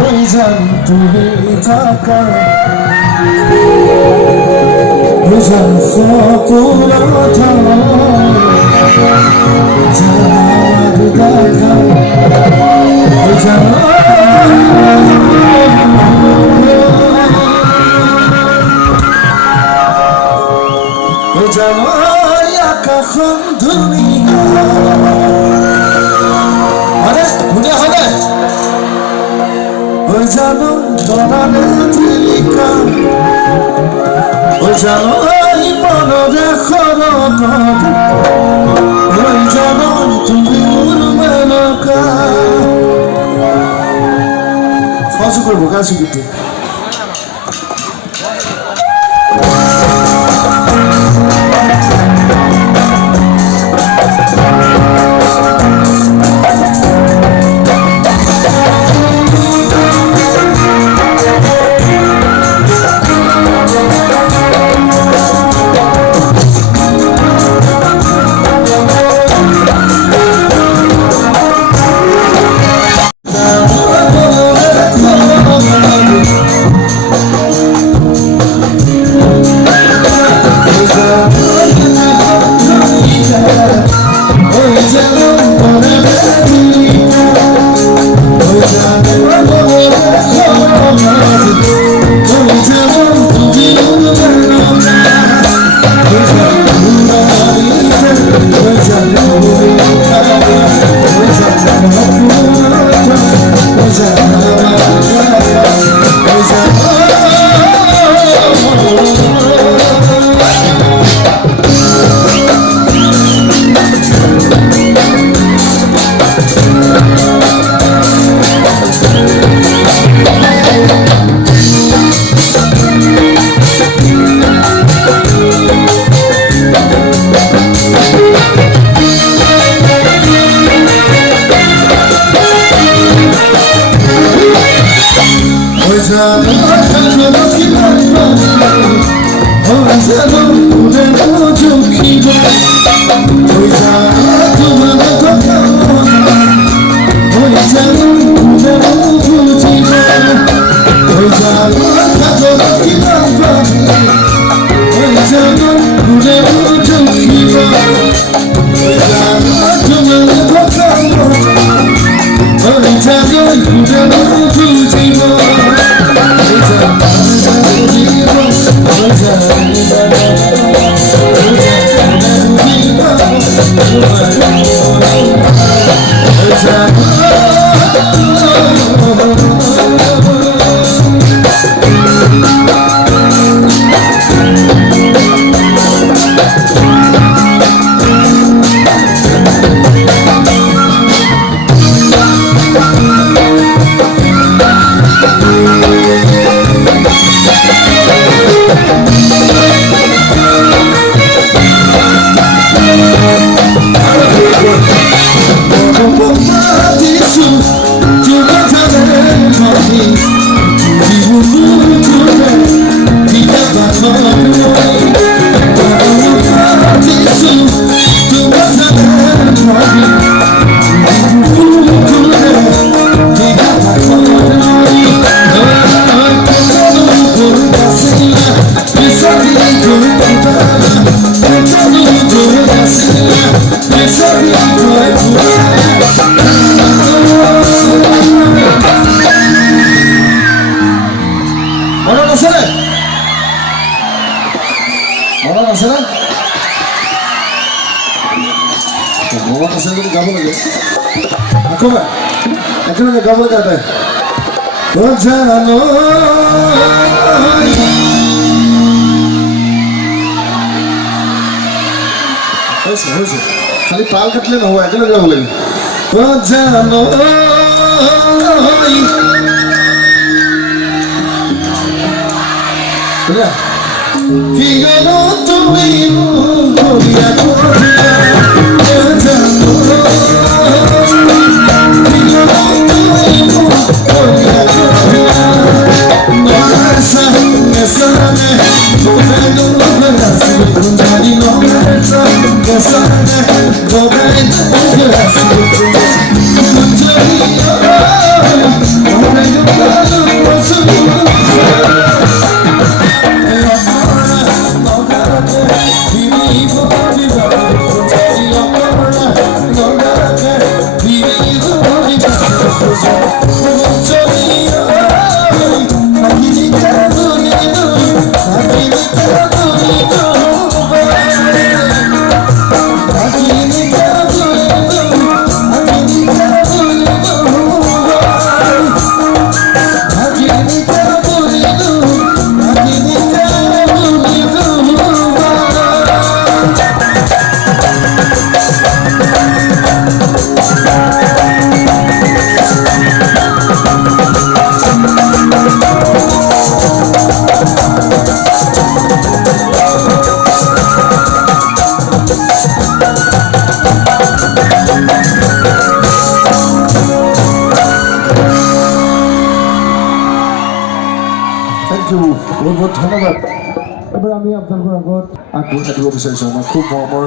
ওই জান তুমি থাকা বুঝান সকুলতা যার দেখা বুঝান বুঝান আকাশন ধুনীয়া আরে বুঝা হবে ওই জানো দরালে চিলিকা ওই জানো এই মনরে খরক ওই জানো তুমি উড়বে নৌকা সহযোগ করবো কাছে কিন্তু একেবারে গাবো দাদা ও জানো খালি পাল কাটলে নহব একেলগে গাব লাগে ও জানো কি গেল তুমি Thank you. বহুত বহুত ধন্যবাদ। এবাৰ আমি আপোনালোকৰ আগত আগবঢ়াই দিব বিচাৰিছোঁ আমাৰ খুব মৰমৰ